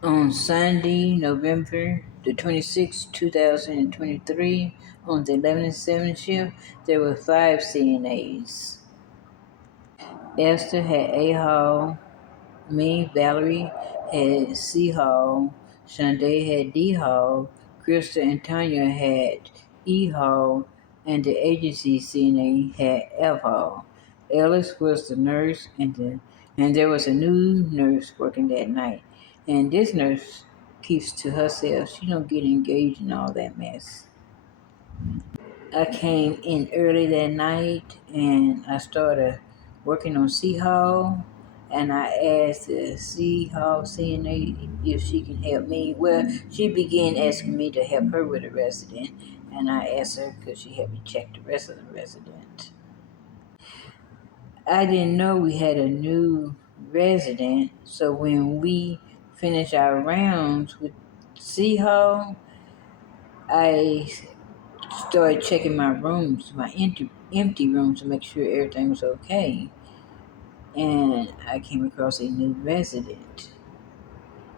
On Sunday, November the 26th, 2023, on the 11-7 shift, there were 5 CNAs. Esther had A Hall, me, Valerie, had C Hall, Shante had D Hall, Krista and Tanya had E Hall, and the agency CNA had F Hall. Ellis was the nurse, and there was a new nurse working that night. And this nurse keeps to herself. She don't get engaged in all that mess. I came in early that night and I started working on C Hall, and I asked the C Hall CNA if she can help me. Well, she began asking me to help her with a resident, and I asked her could she help me check the rest of the resident. I didn't know we had a new resident, so when we finished our rounds with C Hall, I started checking my rooms, my empty rooms, to make sure everything was okay. And I came across a new resident.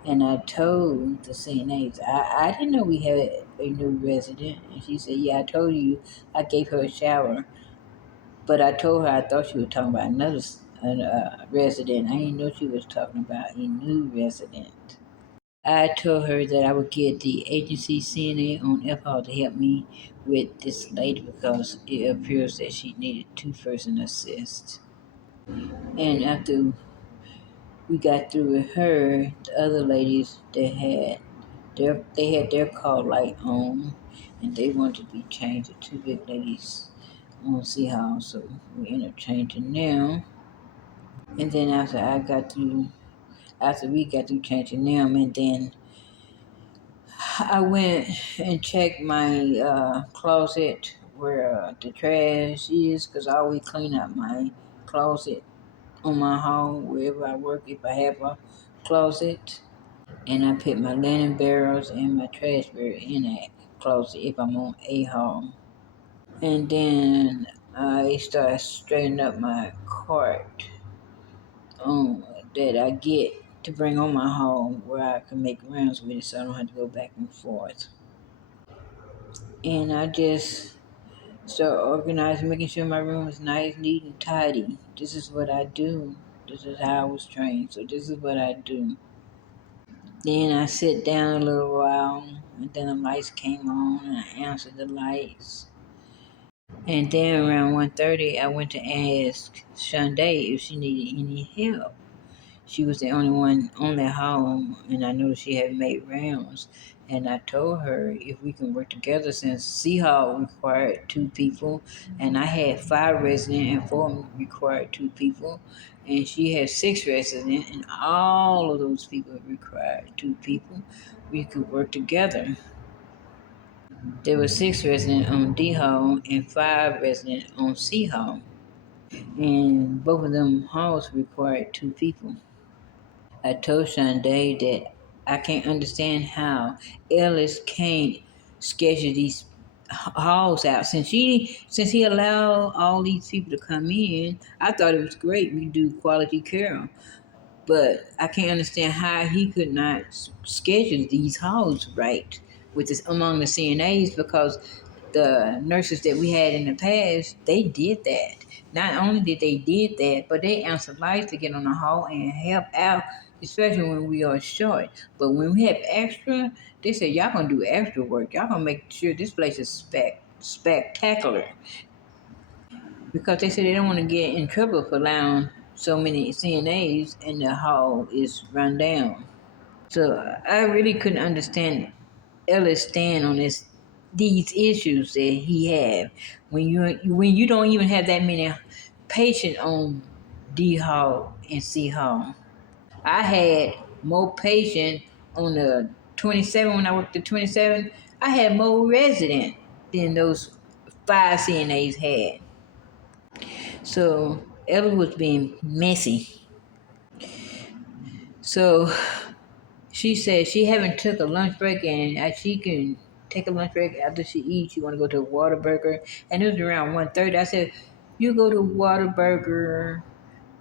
And I told the CNAs, I didn't know we had a new resident. And she said, yeah, I told you I gave her a shower. But I told her I thought she was talking about another resident. I didn't know she was talking about a new resident. I told her that I would get the agency CNA on FR to help me with this lady because it appears that she needed two-person assist. And after we got through with her, the other ladies they had their call light on, and they wanted to be changed to two big ladies on C Hall, so we ended up changing them. And then after we got through changing them, and then I went and checked my closet where the trash is, because I always clean up my closet on my home wherever I work if I have a closet. And I put my linen barrels and my trash barrel in that closet if I'm on a home. And then I started straightening up my cart that I get to bring on my home where I can make rounds with it so I don't have to go back and forth. And I just start organizing, making sure my room is nice, neat, and tidy. This is what I do. This is how I was trained, so this is what I do. Then I sit down a little while, and then the lights came on, and I answered the lights. And then around 1:30, I went to ask Shonday if she needed any help. She was the only one on that home, and I knew she had made rounds. And I told her if we can work together, since C Hall required 2 people, and I had 5 residents and 4 required 2 people, and she had 6 residents, and all of those people required 2 people. We could work together. There were 6 residents on D Hall and 5 residents on C Hall, and both of them halls required 2 people. I told Shonday that I can't understand how Ellis can't schedule these halls out. Since he allowed all these people to come in, I thought it was great. We do quality care, but I can't understand how he could not schedule these halls right with this among the CNAs, because the nurses that we had in the past, they did that. Not only did they did that, but they answered lights to get on the hall and help out, especially when we are short. But when we have extra, they said y'all gonna do extra work. Y'all gonna make sure this place is spectacular, because they said they don't want to get in trouble for allowing so many CNAs and the hall is run down. So I really couldn't understand Ellis stand on these issues that he had when you don't even have that many patients on D Hall and C Hall. I had more patients on the 27 when I worked at 27. I had more residents than those 5 CNAs had. So Ellis was being messy. So she said she haven't took a lunch break, and she can take a lunch break after she eats. She want to go to a Whataburger, and it was around 1:30. I said, "You go to Whataburger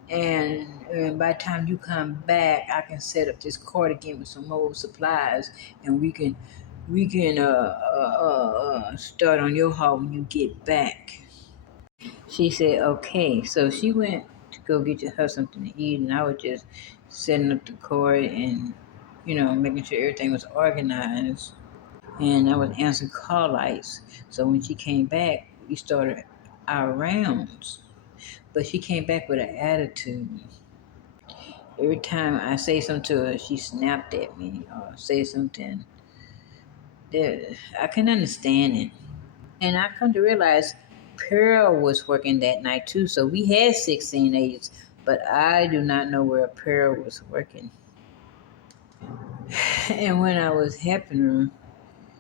And by the time you come back, I can set up this card again with some more supplies, and we can start on your haul when you get back. She said, okay. So she went to go get her something to eat, and I was just setting up the card and, making sure everything was organized. And I was answering call lights. So when she came back, we started our rounds. But she came back with an attitude. Every time I say something to her, she snapped at me or say something that I couldn't understand it. And I come to realize Pearl was working that night too. So we had 16 agents, but I do not know where Pearl was working. And when I was helping her,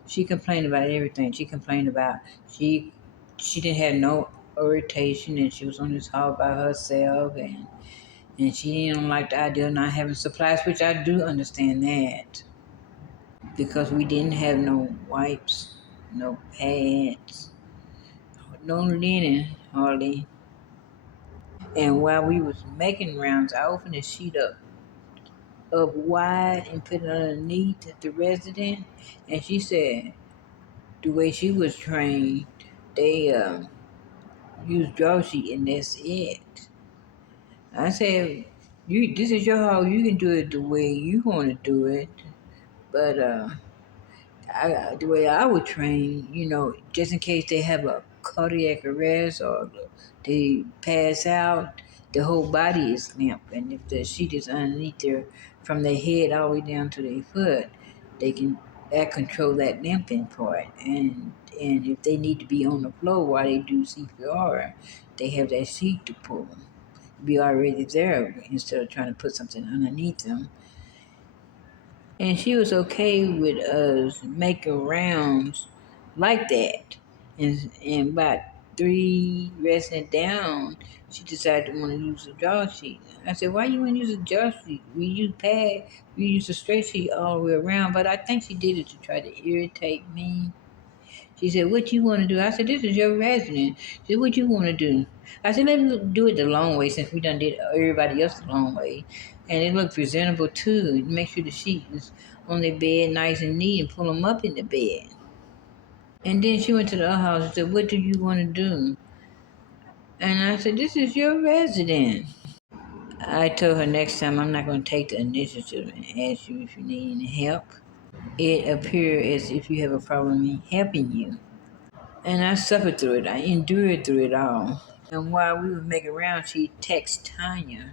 she complained about everything. She complained about she she didn't have no orientation and she was on this hall by herself and she didn't like the idea of not having supplies, which I do understand that. Because we didn't have no wipes, no pads, no linen hardly. And while we was making rounds, I opened the sheet up wide and put it underneath the resident. And she said the way she was trained, they use draw sheet and that's it. I said, "You, this is your house. You can do it the way you want to do it, but the way I would train, just in case they have a cardiac arrest or they pass out, the whole body is limp, and if the sheet is underneath there, from their head all the way down to their foot, they can that control that limping part, and if they need to be on the floor while they do CPR, they have that sheet to pull, be already there instead of trying to put something underneath them. And she was okay with us making rounds like that. And about three residents down, she decided to want to use a draw sheet. I said, why you want to use a draw sheet? We use pad, we use a straight sheet all the way around. But I think she did it to try to irritate me. She said, what you want to do? I said, this is your resident. She said, what you want to do? I said, let's do it the long way since we done did everybody else the long way. And it looked presentable too. Make sure the sheet is on their bed nice and neat and pull them up in the bed. And then she went to the other house and said, what do you want to do? And I said, this is your resident. I told her next time I'm not going to take the initiative and ask you if you need any help. It appears as if you have a problem in helping you. And I suffered through it. I endured through it all. And while we were making rounds, she texted Tanya.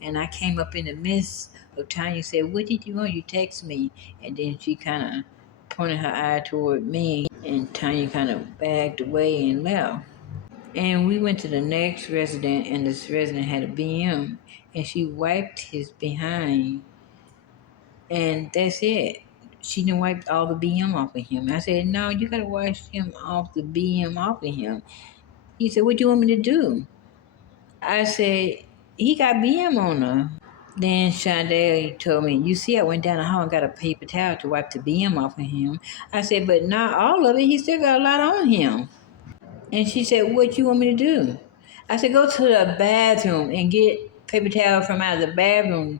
And I came up in the midst of Tanya said, what did you want? You text me. And then she kind of pointed her eye toward me. And Tanya kind of backed away and left. And we went to the next resident. And this resident had a BM. And she wiped his behind. And that's it. She done wiped all the BM off of him. I said, no, you got to wash him off the BM off of him. He said, what do you want me to do? I said, he got BM on her. Then Shonda told me, you see, I went down the hall and got a paper towel to wipe the BM off of him. I said, but not all of it. He still got a lot on him. And she said, what you want me to do? I said, go to the bathroom and get paper towel from out of the bathroom.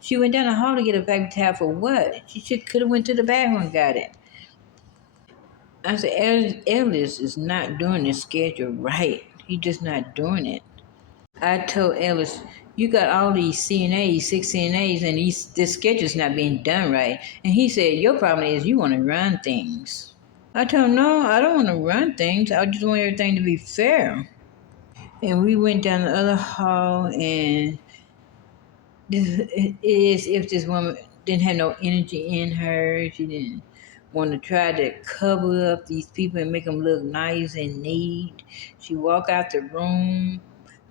She went down the hall to get a paper towel for what? She could have went to the bathroom and got it. I said, Ellis is not doing this schedule right. He just not doing it. I told Ellis, you got all these CNAs, 6 CNAs, and this schedule's not being done right. And he said, your problem is you want to run things. I told him, no, I don't want to run things. I just want everything to be fair. And we went down the other hall, and it is if this woman didn't have no energy in her. She didn't want to try to cover up these people and make them look nice and neat. She walked out the room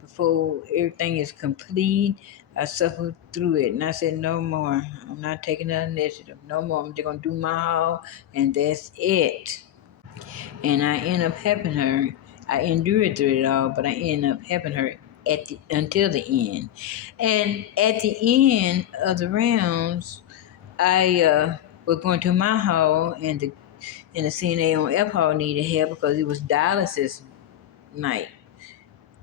before everything is complete. I suffered through it, and I said, no more. I'm not taking the initiative. No more. I'm just going to do my haul, and that's it. And I ended up helping her. I endured through it all, but I ended up helping her until the end. And at the end of the rounds, I was going to my hall, and the CNA on F hall needed help because it was dialysis night.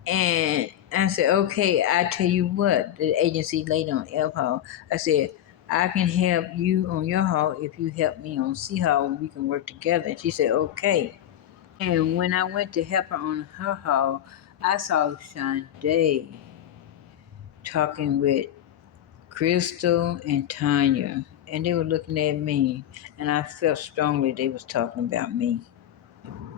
And I said, okay, I tell you what, the agency lady on F Hall, I said, I can help you on your hall if you help me on C Hall and we can work together. And she said, okay. And when I went to help her on her hall, I saw Shonday talking with Crystal and Tanya. And they were looking at me, and I felt strongly they was talking about me.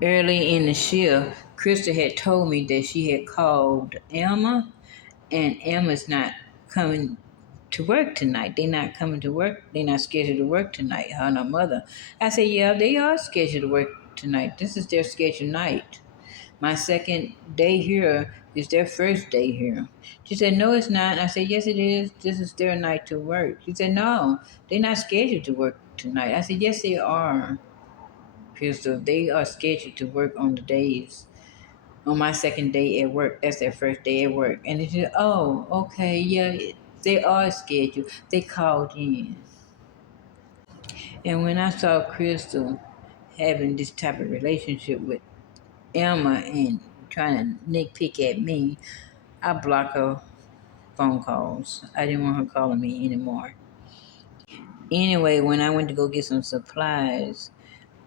Early in the shift, Crystal had told me that she had called Emma, and Emma's not coming to work tonight. They're not coming to work. They're not scheduled to work tonight, her and her mother. I said, yeah, they are scheduled to work tonight. This is their scheduled night. My second day here is their first day here. She said, no, it's not. I said, yes, it is. This is their night to work. She said, no, they're not scheduled to work tonight. I said, yes, they are. Crystal, they are scheduled to work on the days on my second day at work. That's their first day at work. And they said, oh, okay, yeah, they are scheduled. They called in. And when I saw Crystal having this type of relationship with Emma and trying to nitpick at me, I blocked her phone calls. I didn't want her calling me anymore. Anyway, when I went to go get some supplies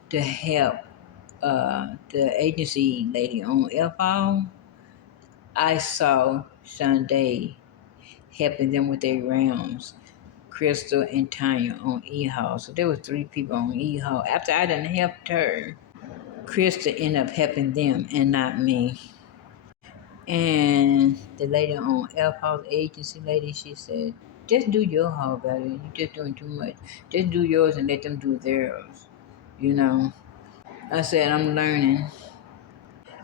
to help the agency lady on FO, I saw Shonday helping them with their rounds. Crystal and Tanya on E Hall. So there was three people on E Hall. After I done helped her, Crystal ended up helping them and not me. And the lady on F Hall, agency lady, she said, just do your hall better. You're just doing too much. Just do yours and let them do theirs. You know. I said, I'm learning.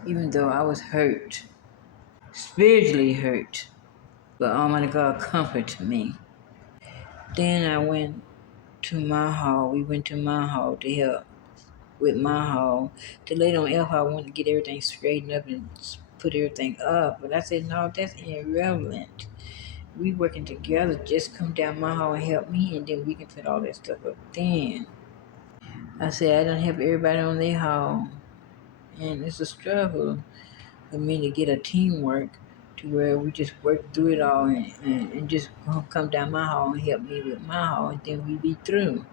Even though I was hurt, spiritually hurt. But Almighty God comforted me. Then I went to my hall. We went to my hall to help with my hall. The lady on F Hall wanted to get everything straightened up and put everything up. But I said, no, that's irrelevant. We working together. Just come down my hall and help me, and then we can put all that stuff up then. I said, I don't help everybody on their hall. And it's a struggle for me to get a teamwork to where we just work through it all and just come down my hall and help me with my hall, and then we be through.